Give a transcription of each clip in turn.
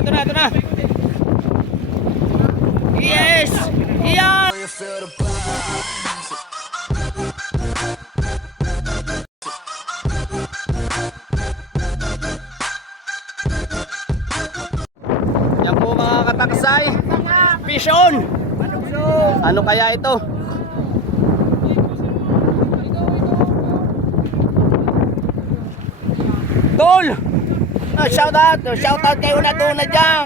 ito na. Yes! Yan! Yan po mga kataksay. Fish on! Ano kaya ito? Tol! Shout out kay Una dyan,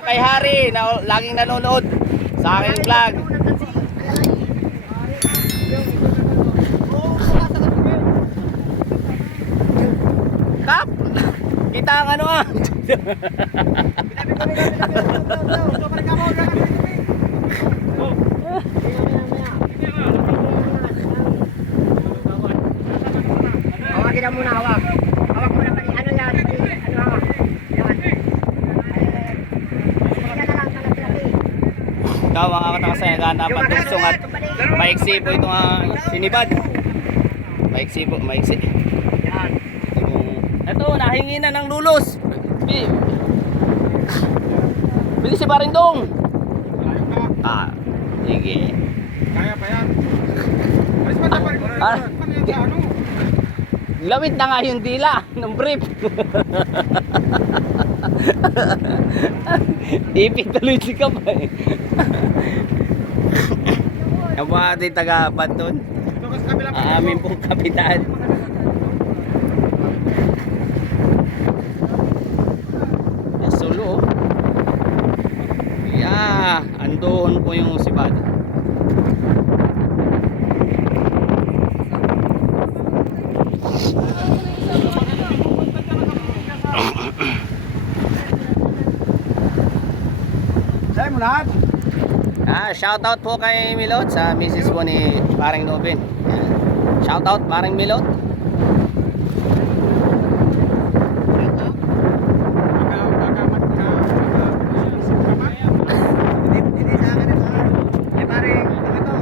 kay Harry na laging nanonood sa aking vlog. Kap! Kita ang ano ah! Hawak kita muna, hawak. Hawak muna pa. Ano yan? Ano hawak? Yan. Sige na lang, malaki-laki. Ikaw mga katakasay, naghanap ang tugsong at maiksi po itong sinibad. Maiksi po, maiksi. Yan. Ito, nahingi na ng lulos. Bilis si Parindong. Ah, sige. Kaya pa yan. Alis pa tayo pa rin. Lawit na nga yung dila ng brief. Ipit tuloy si Kapay. Yan po ating taga-Banton. Amin pong kapitan. Solo. Yeah, andoon po yung sibad. Sa'yo mo lahat. Shoutout po kay Milot sa misis po ni Paring Nobin. Shoutout Paring Milot. Hindi sa akin ito. Eh pare, ito.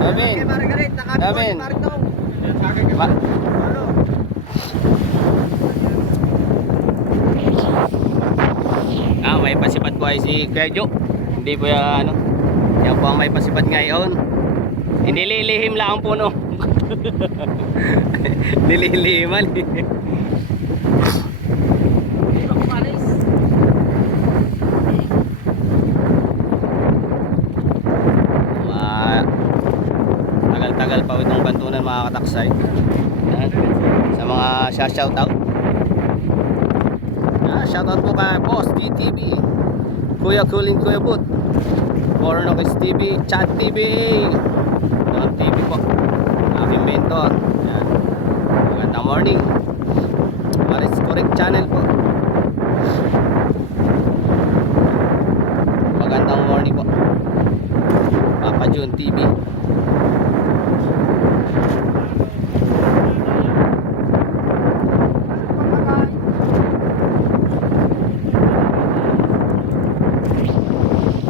Nobin. Eh pare galit, nakabi ko Nobin. si pare to. Yan sa akin. Ma- Ano? may pasipad po ay si Kerjo. Hindi po yan ano. Yan po ang may pasipad ngayon. Nililihim lang po no. Nililihiman. Hindi ba kumalis? Tagal-tagal pa itong bantunan mga kataksay. Yan. Sa mga shoutout. Shoutout po kay Boss DTV, Kuya Kulin, Kuya Boot, Pornokis TV, Chat TV, Don TV po, aking mentor. Yan. Magandang morning. Maris Correct Channel po. Magandang morning po. Papa Jun TV.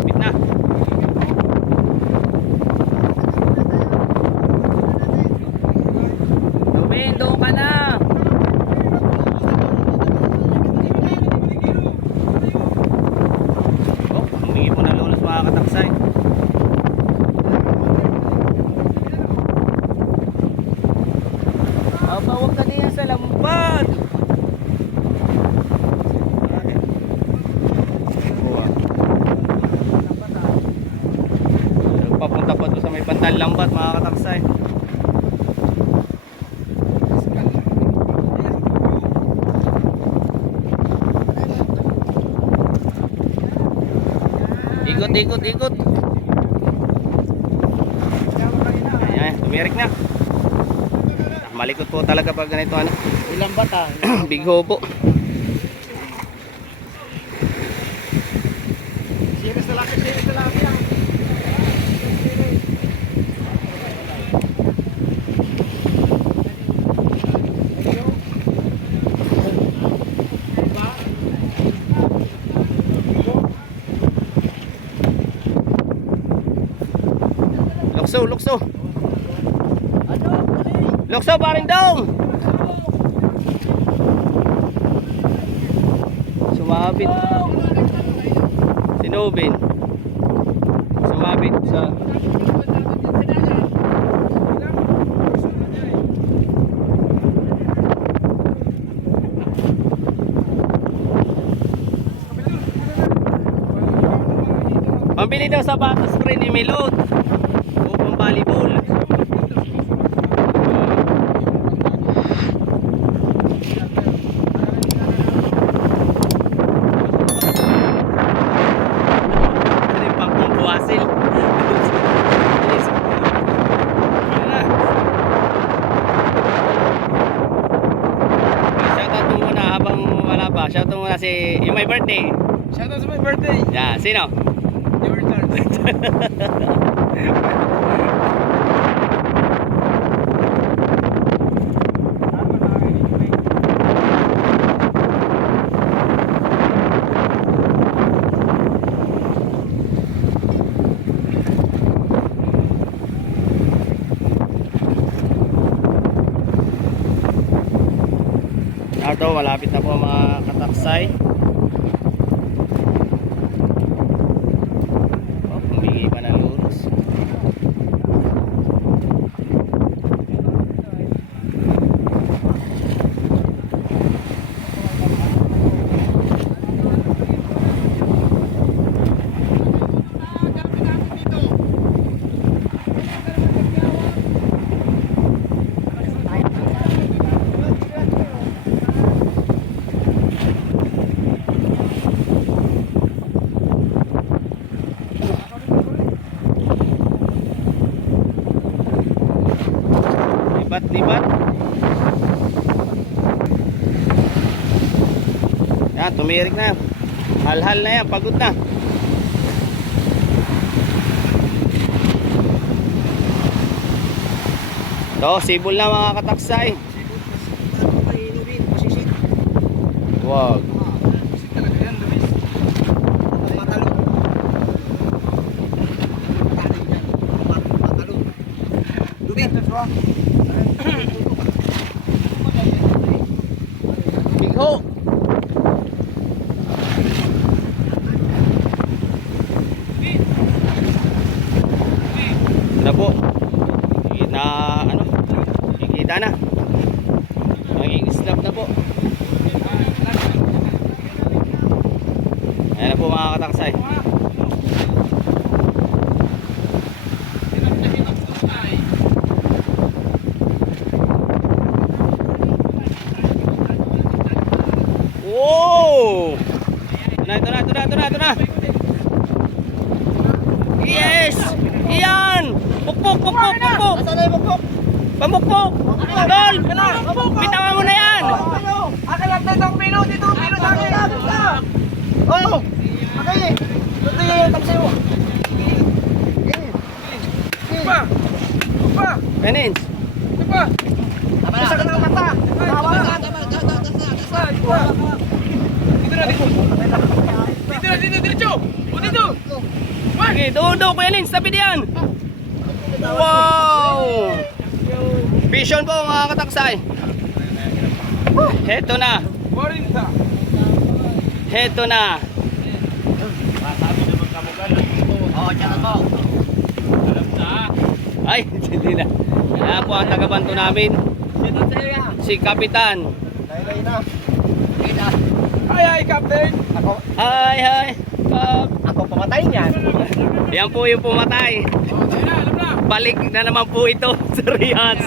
Bitna. Dubin, doon ka na. Oh, humingi po ng lulos mga kataksay. Huwag ka diyan sa lambat. Papunta pa doon sa may Bantal Lambat mga kataksay. Ikot. Ayan, tumirik na. Malikot po talaga pag ganito ano. Ilang bata? Big ho po. Serious na laki yan. Lukso. Lukso paring dong. Sumabit. Sinubin. Sumabit sa... Pambili daw sapatos pre ni Milot. O pang volleyball. Ano yung pangpumpuwasil? Shoutout mo muna habang wala pa. Shoutout mo muna si yung my birthday. Shout out sa my birthday. Yan, sino? Your turn. Ito, malapit na po mga kataksay. Oh, humingi pa ng luros. Libat-libat. Yan, tumirik na. Hal-hal na yan, pagod na. So, sibol na mga kataksay. Wag. Talaga yan, Luis. Bigho. Na po. Na ano? Kikita na. Magiging slap na po. Ayan na po mga kataksay. Wow! Ito na. Yes! Iyan! Pukpuk! Nasaan na yung bukbok? Pamukpuk! Tol! Bitawan mo na yan! Akin lang tayo ng pilo dito. Pilo sa akin. Oo. Okay. Ito yung tam sa'yo. Pa! Pa! Penins! Pa! Isa ka ng mata. Tawa ka. Pa! Dito, diretso! O dito! Sige, doon, Kuya Lins, tabi diyan! Wow! Vision po mga kataksay. Heto na. 40. Heto na. Oo, tiyan mo. Ay, hindi na. Yan po ang tagabanto namin. Sino sa'yo yan? Si Kapitan. Laylay na. Kita. Ay, Captain! Hi. Ako pamatay niyan. Yan po yung pumatay. Alam na! Balik na naman po ito sa Riyadh.